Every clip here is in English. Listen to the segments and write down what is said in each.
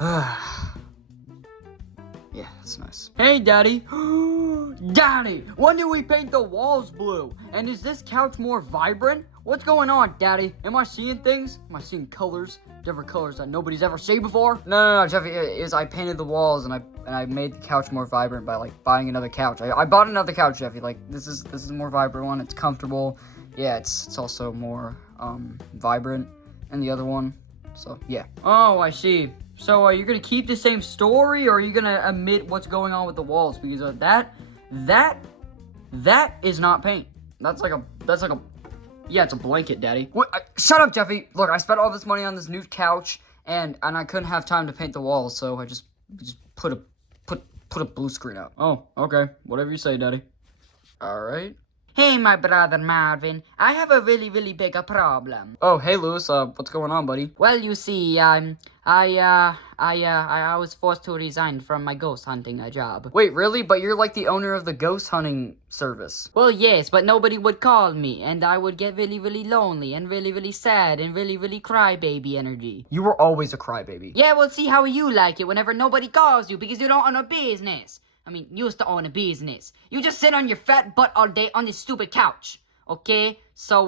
Yeah, that's nice. Hey, Daddy. Daddy, when do we paint the walls blue? And is this couch more vibrant? What's going on, Daddy? Am I seeing things? Am I seeing colors? Different colors that nobody's ever seen before? No, Jeffy, I painted the walls and I made the couch more vibrant by, like, buying another couch. I bought another couch, Jeffy. Like, this is a more vibrant one. It's comfortable. Yeah, it's also more, vibrant than the other one. So, yeah. Oh, I see. So, you're gonna keep the same story, or are you gonna omit what's going on with the walls? Because that is not paint. That's like a, yeah, it's a blanket, Daddy. What? Shut up, Jeffy. Look, I spent all this money on this new couch, and I couldn't have time to paint the walls, so I just put a blue screen up. Oh, okay. Whatever you say, Daddy. All right. Hey, my brother Marvin, I have a really, really big problem. Oh, hey, Lewis, what's going on, buddy? Well, you see, I was forced to resign from my ghost hunting job. Wait, really? But you're like the owner of the ghost hunting service. Well, yes, but nobody would call me, and I would get really, really lonely, and really, really sad, and really, really crybaby energy. You were always a crybaby. Yeah, well, see how you like it whenever nobody calls you, because you don't own a business. I mean, used to own a business. You just sit on your fat butt all day on this stupid couch, okay? So,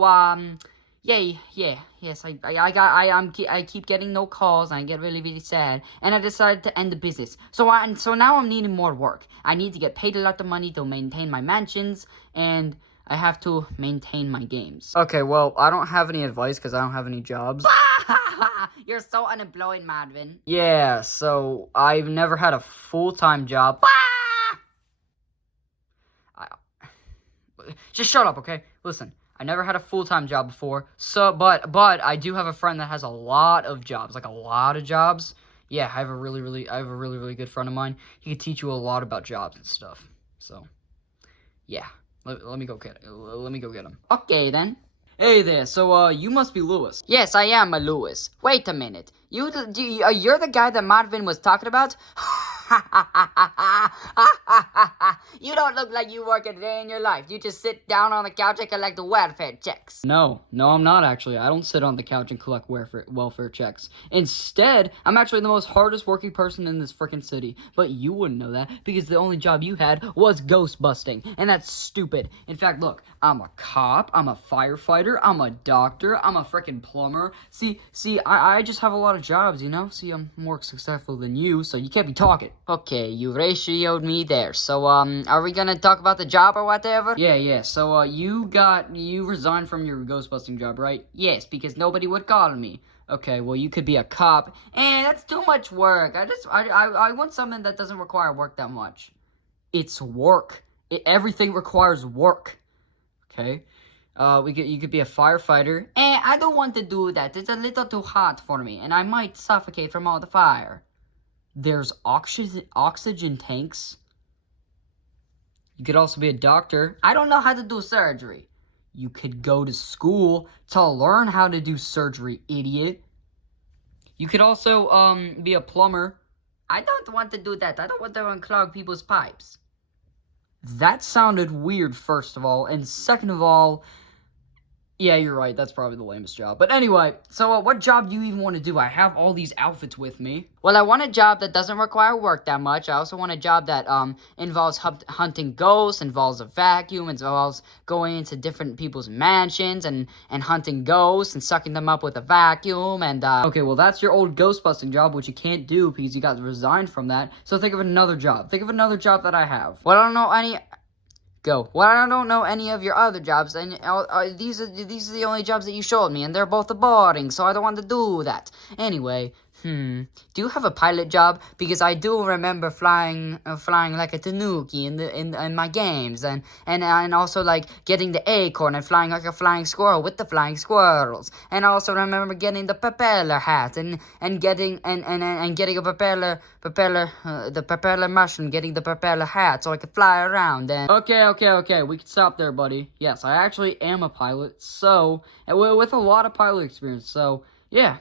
yes, I keep getting no calls, and I get really, really sad, and I decided to end the business. So now I'm needing more work. I need to get paid a lot of money to maintain my mansions, and I have to maintain my games. Okay, well, I don't have any advice because I don't have any jobs. You're so unemployed, Marvin. Yeah, so I've never had a full-time job. Just shut up, okay? Listen, I never had a full-time job before, so, but I do have a friend that has a lot of jobs, like a lot of jobs. Yeah, I have a really, really good friend of mine. He could teach you a lot about jobs and stuff. So, yeah, let me go get it. Let me go get him. Okay, then. Hey there, so, you must be Lewis. Yes, I am a Lewis. Wait a minute. You're the guy that Marvin was talking about? You don't look like you work a day in your life. You just sit down on the couch and collect the welfare checks. No, I'm not actually. I don't sit on the couch and collect welfare checks. Instead, I'm actually the most hardest working person in this freaking city. But you wouldn't know that because the only job you had was ghost busting. And that's stupid. In fact, look, I'm a cop, I'm a firefighter, I'm a doctor, I'm a freaking plumber. See, I just have a lot of jobs, you know? See, I'm more successful than you, so you can't be talking. Okay, you ratioed me there. So, are we gonna talk about the job or whatever? Yeah. So, you resigned from your ghostbusting job, right? Yes, because nobody would call me. Okay, well, you could be a cop. That's too much work. I want something that doesn't require work that much. It's work. Everything requires work. Okay? You could be a firefighter. I don't want to do that. It's a little too hot for me, and I might suffocate from all the fire. There's oxygen tanks. You could also be a doctor. I don't know how to do surgery. You could go to school to learn how to do surgery, idiot. You could also, be a plumber. I don't want to do that. I don't want to unclog people's pipes. That sounded weird, first of all. And second of all, yeah, you're right. That's probably the lamest job. But anyway, so what job do you even want to do? I have all these outfits with me. Well, I want a job that doesn't require work that much. I also want a job that involves hunting ghosts, involves a vacuum, involves going into different people's mansions and hunting ghosts and sucking them up with a vacuum. And okay, well, that's your old ghost busting job, which you can't do because you got resigned from that. So think of another job. Think of another job that I have. Well, I don't know any. Go. Well, I don't know any of your other jobs, and these are the only jobs that you showed me, and they're both boring, so I don't want to do that. Anyway, do you have a pilot job? Because I do remember flying like a tanuki in my games, and also like getting the acorn and flying like a flying squirrel with the flying squirrels, and I also remember getting the propeller hat and getting a propeller the propeller mushroom, getting the propeller hat so I could fly around. And okay, we can stop there, buddy. Yes, I actually am a pilot, so with a lot of pilot experience. So yeah,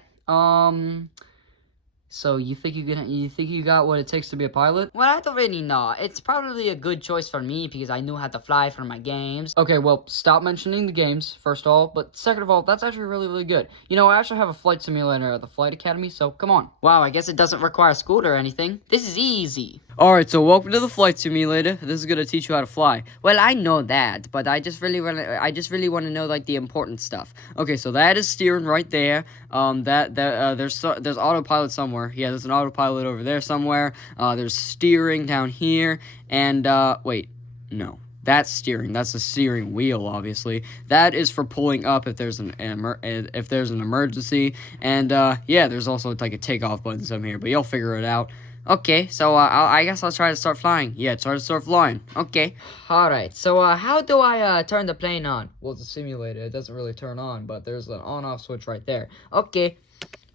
So you think you got what it takes to be a pilot? Well, I don't really know. It's probably a good choice for me because I knew how to fly for my games. Okay, well, stop mentioning the games, first of all. But second of all, that's actually really, really good. You know, I actually have a flight simulator at the flight academy, so come on. Wow, I guess it doesn't require a scooter or anything. This is easy. Alright, so welcome to the flight simulator. This is gonna teach you how to fly. Well, I know that, but I just really wanna know like the important stuff. Okay, so that is steering right there. There's autopilot somewhere. Yeah, there's an autopilot over there somewhere. There's steering down here, and wait, no. That's steering. That's the steering wheel, obviously. That is for pulling up if there's an emergency. And yeah, there's also like a takeoff button somewhere, but you'll figure it out. Okay, so I guess I'll try to start flying. Yeah, try to start flying. Okay. Alright, so how do I turn the plane on? Well, it's a simulator. It doesn't really turn on, but there's an on-off switch right there. Okay.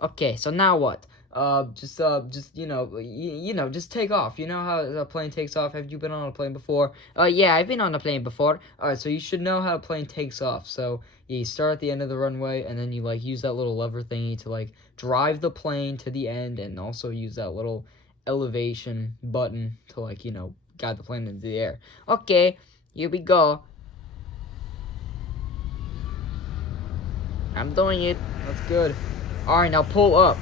Okay, so now what? Just just take off. You know how a plane takes off? Have you been on a plane before? Yeah, I've been on a plane before. Alright, so you should know how a plane takes off. So, yeah, you start at the end of the runway, and then you, like, use that little lever thingy to, like, drive the plane to the end, and also use that little elevation button to, like, guide the plane into the air. Okay, here we go. I'm doing it. That's good. Alright, now pull up.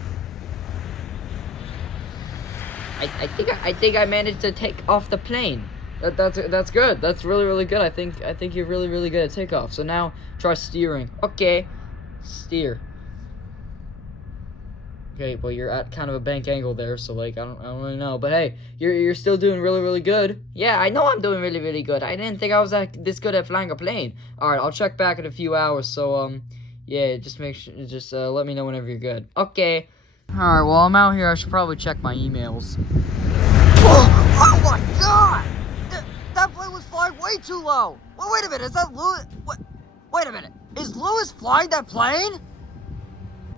I think I managed to take off the plane. That's good. That's really, really good. I think you're really, really good at takeoff. So now try steering. Okay, steer. Okay, well, you're at kind of a bank angle there, so like I don't really know, but hey, you're still doing really, really good. Yeah, I know I'm doing really, really good. I didn't think I was this good at flying a plane. All right, I'll check back in a few hours. So yeah, just let me know whenever you're good. Okay. All right, well, I'm out here. I should probably check my emails. Oh my God! That plane was flying way too low. Well, wait a minute, is that Lewis? What? Wait a minute, is Lewis flying that plane?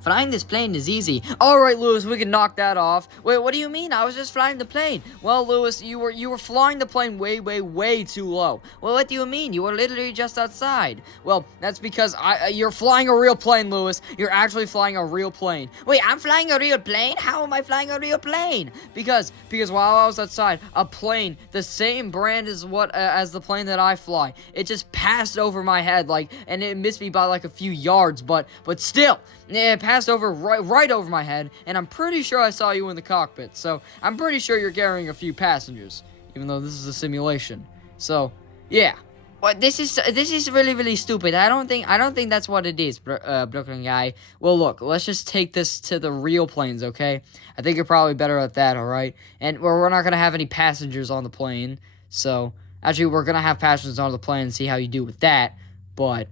Flying this plane is easy. Alright, Lewis, we can knock that off. Wait, what do you mean? I was just flying the plane. Well, Lewis, you were flying the plane way too low. Well, what do you mean? You were literally just outside. Well, that's because you're flying a real plane, Lewis. You're actually flying a real plane. Wait, I'm flying a real plane? How am I flying a real plane? Because while I was outside, a plane, the same brand as the plane that I fly, it just passed over my head, and it missed me by like a few yards, but still, it passed over right over my head, and I'm pretty sure I saw you in the cockpit, so I'm pretty sure you're carrying a few passengers, even though this is a simulation. So, yeah. What, this is really, really stupid. I don't think that's what it is, Brooklyn guy. Well, look, let's just take this to the real planes, okay? I think you're probably better at that, alright? And we're not gonna have any passengers on the plane, so, actually, we're gonna have passengers on the plane and see how you do with that, but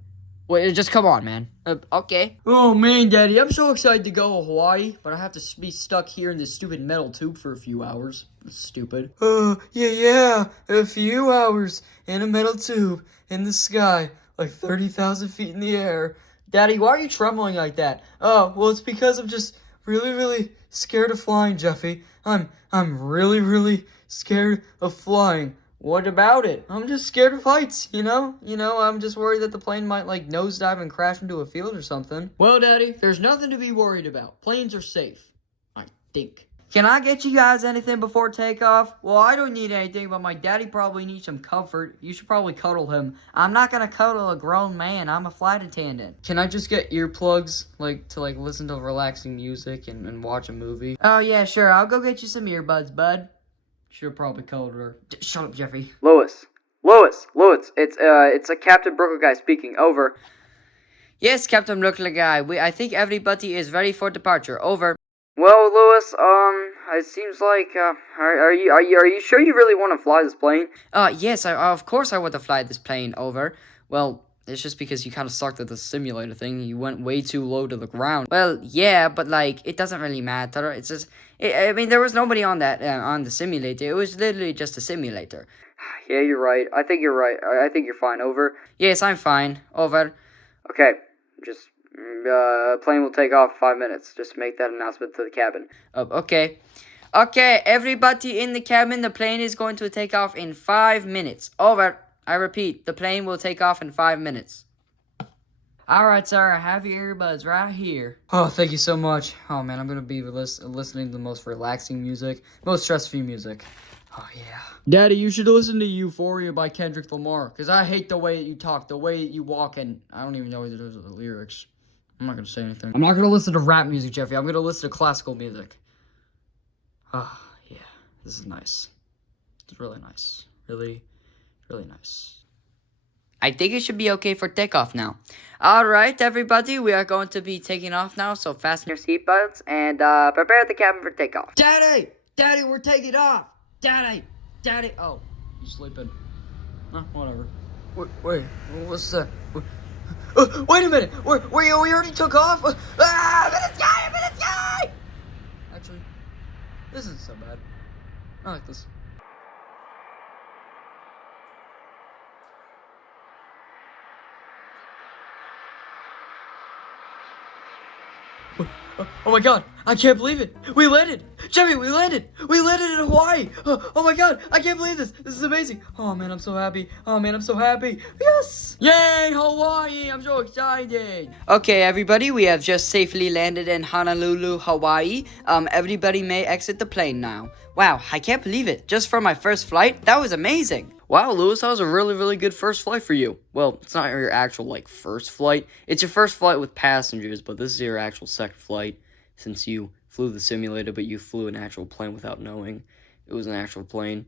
wait, just come on, man. Okay. Oh, man, Daddy, I'm so excited to go to Hawaii, but I have to be stuck here in this stupid metal tube for a few hours. Stupid. Yeah, a few hours in a metal tube in the sky, like 30,000 feet in the air. Daddy, why are you trembling like that? Oh, well, it's because I'm just really, really scared of flying, Jeffy. I'm really, really scared of flying. What about it? I'm just scared of heights, you know? I'm just worried that the plane might, nosedive and crash into a field or something. Well, Daddy, there's nothing to be worried about. Planes are safe. I think. Can I get you guys anything before takeoff? Well, I don't need anything, but my daddy probably needs some comfort. You should probably cuddle him. I'm not gonna cuddle a grown man. I'm a flight attendant. Can I just get earplugs, to listen to relaxing music and watch a movie? Oh, yeah, sure. I'll go get you some earbuds, bud. Should probably called her. Shut up, Jeffy. Lois, it's a Captain Brooklyn guy speaking. Over. Yes, Captain Brooklyn guy. I think everybody is ready for departure. Over. Well, Lois, it seems like, are you sure you really want to fly this plane? Yes, of course I want to fly this plane. Over. Well, it's just because you kind of sucked at the simulator thing. You went way too low to the ground. Well, yeah, but, it doesn't really matter. It's just, I mean, there was nobody on on the simulator. It was literally just a simulator. Yeah, you're right. I think you're right. I think you're fine. Over. Yes, I'm fine. Over. Okay, just, plane will take off in 5 minutes. Just make that announcement to the cabin. Okay. Okay, everybody in the cabin, the plane is going to take off in 5 minutes. Over. I repeat, the plane will take off in 5 minutes. Alright, sir, I have your earbuds right here. Oh, thank you so much. Oh, man, I'm gonna be listening to the most relaxing music, most stress-free music. Oh, yeah. Daddy, you should listen to Euphoria by Kendrick Lamar, because I hate the way that you talk, the way that you walk, and I don't even know the lyrics. I'm not gonna say anything. I'm not gonna listen to rap music, Jeffy. I'm gonna listen to classical music. Ah, yeah. This is nice. It's really nice. Really, really nice. I think it should be okay for takeoff now. Alright, everybody, we are going to be taking off now, so fasten your seatbelts and prepare the cabin for takeoff. Daddy! Daddy, we're taking off! Daddy! Daddy! Oh, you sleeping. Whatever. Wait, what's that? Wait a minute! We already took off? I'm in the sky! I'm in the sky! Actually, this isn't so bad. I like this. Oh my god, I can't believe it. We landed. Jimmy, we landed. We landed in Hawaii. Oh my god, I can't believe this. This is amazing. Oh man, I'm so happy. Oh man, I'm so happy. Yes. Yay, Hawaii. I'm so excited. Okay, everybody, we have just safely landed in Honolulu, Hawaii. Everybody may exit the plane now. Wow, I can't believe it. Just for my first flight, that was amazing. Wow, Lewis, that was a really, really good first flight for you. Well, it's not your actual, first flight. It's your first flight with passengers, but this is your actual second flight since you flew the simulator, but you flew an actual plane without knowing it was an actual plane.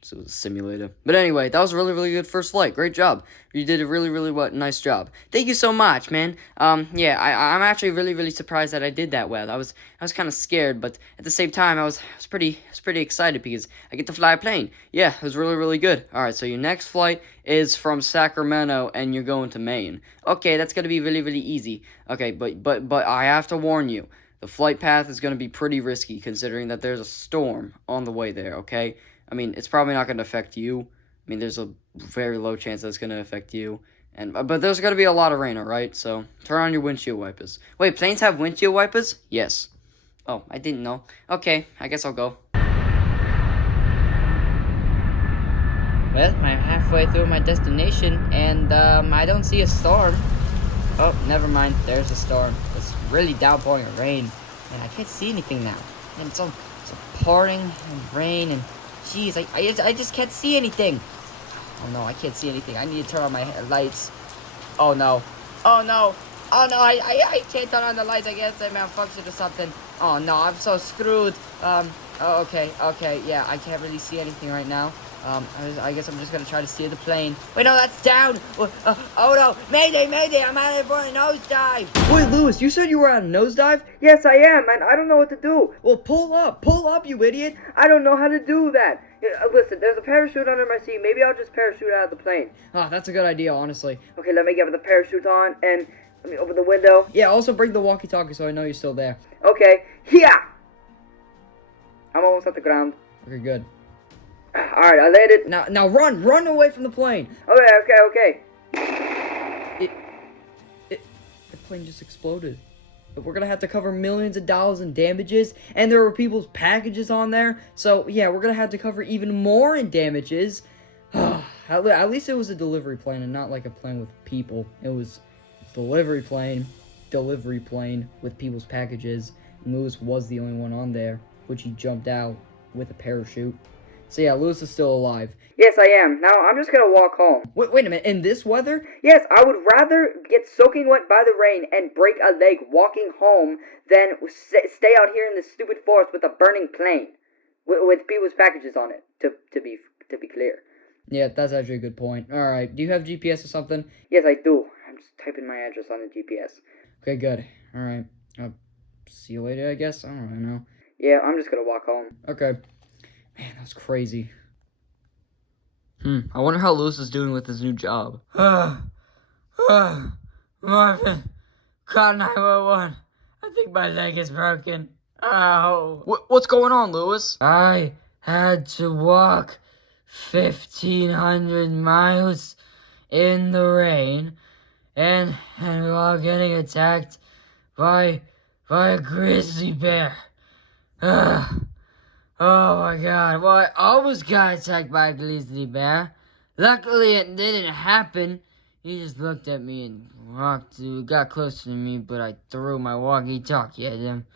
So it was a simulator. But anyway, that was a really, really good first flight. Great job. You did a really, really nice job. Thank you so much, man. Yeah, I'm actually really, really surprised that I did that well. I was kind of scared, but at the same time, I was pretty excited because I get to fly a plane. Yeah, it was really, really good. All right, so your next flight is from Sacramento, and you're going to Maine. Okay, that's gonna be really, really easy. Okay, but I have to warn you. The flight path is gonna be pretty risky considering that there's a storm on the way there. Okay. I mean, it's probably not going to affect you. I mean, there's a very low chance that it's going to affect you. But there's going to be a lot of rain, alright? So, turn on your windshield wipers. Wait, planes have windshield wipers? Yes. Oh, I didn't know. Okay, I guess I'll go. Well, I'm halfway through my destination, and I don't see a storm. Oh, never mind. There's a storm. It's really downpouring rain, and I can't see anything now. And it's all pouring and rain and... Jeez, I just can't see anything. Oh no, I can't see anything. I need to turn on my lights. Oh no. Oh no. Oh no, I can't turn on the lights. I guess they malfunctioned or something. Oh no, I'm so screwed. Oh, okay, yeah, I can't really see anything right now. I guess I'm just gonna try to steer the plane. Wait, no, that's down. Oh no, mayday, I'm out of for a nosedive. Wait, Lewis, you said you were on a nosedive? Yes, I am, and I don't know what to do. Well, pull up, you idiot. I don't know how to do that. Listen, there's a parachute under my seat. Maybe I'll just parachute out of the plane. Oh, that's a good idea, honestly. Okay, let me get the parachute on, and let me open the window. Yeah, also bring the walkie-talkie so I know you're still there. Okay, yeah. I'm almost at the ground. Okay, good. Alright, I landed. Now run away from the plane. Okay. The plane just exploded. We're gonna have to cover millions of dollars in damages, and there were people's packages on there. So yeah, we're gonna have to cover even more in damages. At least it was a delivery plane and not like a plane with people. It was a delivery plane with people's packages. And Lewis was the only one on there, which he jumped out with a parachute. So yeah, Lewis is still alive. Yes, I am. Now, I'm just gonna walk home. Wait a minute, in this weather? Yes, I would rather get soaking wet by the rain and break a leg walking home than stay out here in this stupid forest with a burning plane. With people's packages on it, to be clear. Yeah, that's actually a good point. Alright, do you have GPS or something? Yes, I do. I'm just typing my address on the GPS. Okay, good. Alright. See you later, I guess? I don't really know. Yeah, I'm just gonna walk home. Okay. Man, that was crazy. I wonder how Lewis is doing with his new job. Marvin, call 911. I think my leg is broken. Ow. What's going on, Lewis? I had to walk 1,500 miles in the rain, and while getting attacked by a grizzly bear. Oh my god, well, I almost got attacked by a grizzly bear. Luckily, it didn't happen. He just looked at me and got closer to me, but I threw my walkie-talkie at him.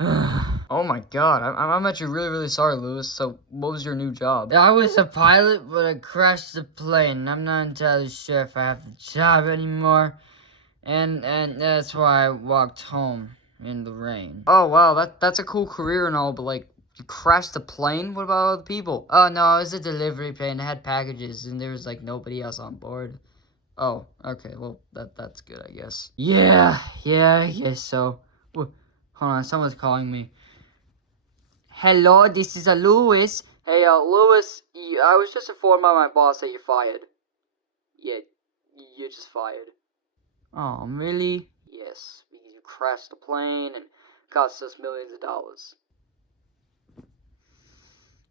Oh my god, I'm actually really sorry, Lewis. So, what was your new job? I was a pilot, but I crashed the plane. I'm not entirely sure if I have the job anymore. And that's why I walked home in the rain. Oh wow, that's a cool career and all, but like, you crashed the plane? What about other people? Oh no, it was a delivery plane. It had packages and there was like nobody else on board. Oh, okay, well that's good, I guess. Yeah, I guess so. Hold on, someone's calling me. Hello, this is Lewis. Hey, Lewis, I was just informed by my boss that you're fired. Yeah, you're just fired. Oh, really? Yes, because you crashed the plane and cost us millions of dollars.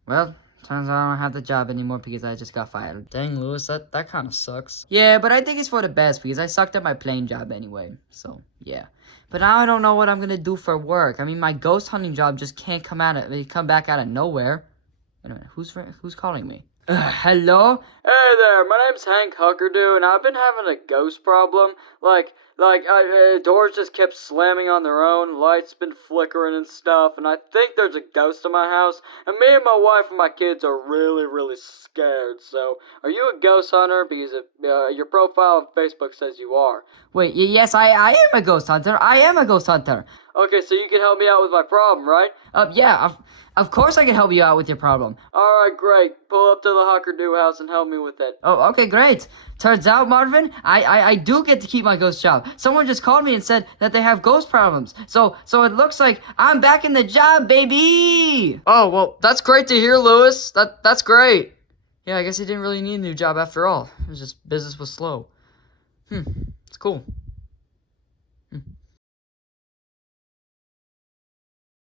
Well, turns out I don't have the job anymore because I just got fired. Dang, Lewis, that kind of sucks. Yeah, but I think it's for the best because I sucked at my plane job anyway. So, yeah. But now I don't know what I'm gonna do for work. I mean, my ghost hunting job just can't come back out of nowhere. Wait a minute, who's calling me? Hello? Hey there, my name's Hank Huckerdoo, and I've been having a ghost problem. Doors just kept slamming on their own, lights been flickering and stuff, and I think there's a ghost in my house, and me and my wife and my kids are really scared, so are you a ghost hunter? Because your profile on Facebook says you are. Wait, yes, I am a ghost hunter. I am a ghost hunter. Okay, so you can help me out with my problem, right? Yeah, of course I can help you out with your problem. Alright, great. Pull up to the Huckerdoo house and help me with it. Oh, okay, great. Turns out, Marvin, I do get to keep my ghost job. Someone just called me and said that they have ghost problems. So it looks like I'm back in the job, baby! Oh, well, that's great to hear, Lewis. That's great. Yeah, I guess he didn't really need a new job after all. It was just business was slow. It's cool.